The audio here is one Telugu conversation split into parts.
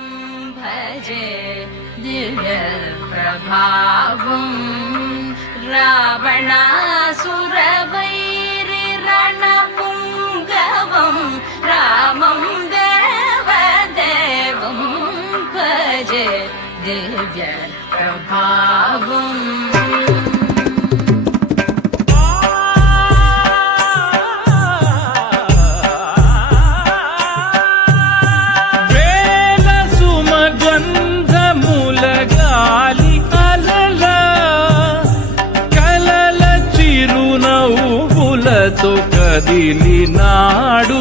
भजे दिव्य प्रभावं रावणासुरवैरि रणपुङ्गवं रामं देवदेवं भजे दिव्य प्रभावम् కదిలినాడు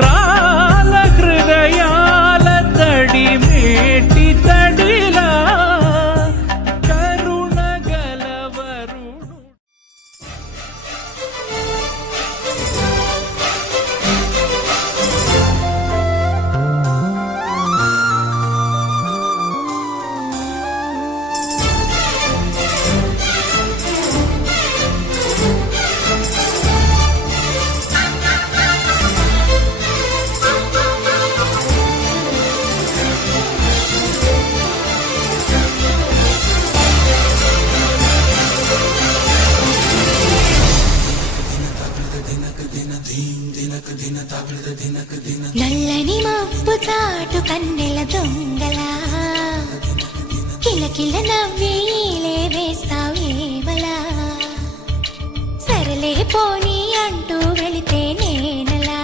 రాల హృదయాల తడి మేటి తడిలా కరుణ గలవరుడు. నల్లని మబ్బు చాటు కన్నెల దొంగలా కిలకిల నవ్వేలే వేస్తావేవలా సరలే పోనీ అంటూ వెళితే నేనలా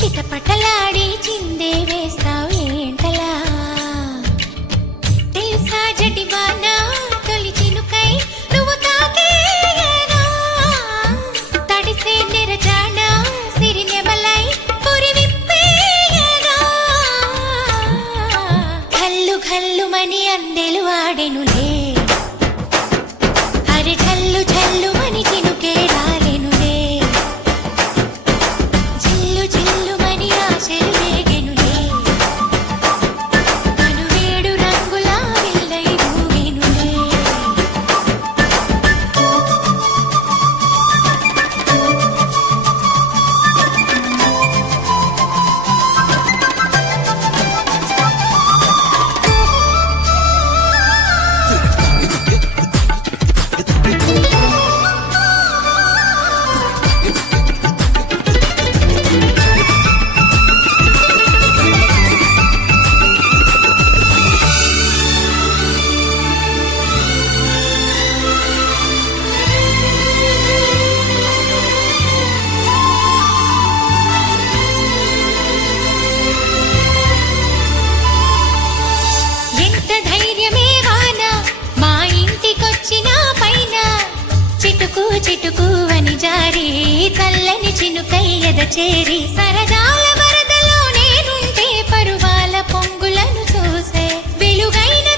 చిటపటలాడి చిందే వేస్తావేంటలా తెలుసా జటివానా తొలి చినుకై నువ్వు తాకేయనా తడిసే నిరజానా సిరినెమలై పురి విప్పేయనా ఘల్లు ఘల్లుమని అందెలు వాడెనులే అరే ఝల్లు ఝల్లుమని చినుకే రాలెనులే జిల్లు జిల్లుమని ఆశలు రేగెనులే కనువేడు రంగులా విల్లై ఊగెనులే ఎంత ధైర్యమే వానా మా ఇంటికొచ్చిన పైన చిటుకు చిటుకు అని జారి చల్లని చినుకై ఎద చేరి సరదాల వరదలో నేనుంటే పరువాల పొంగులను చూసే వెలుగైన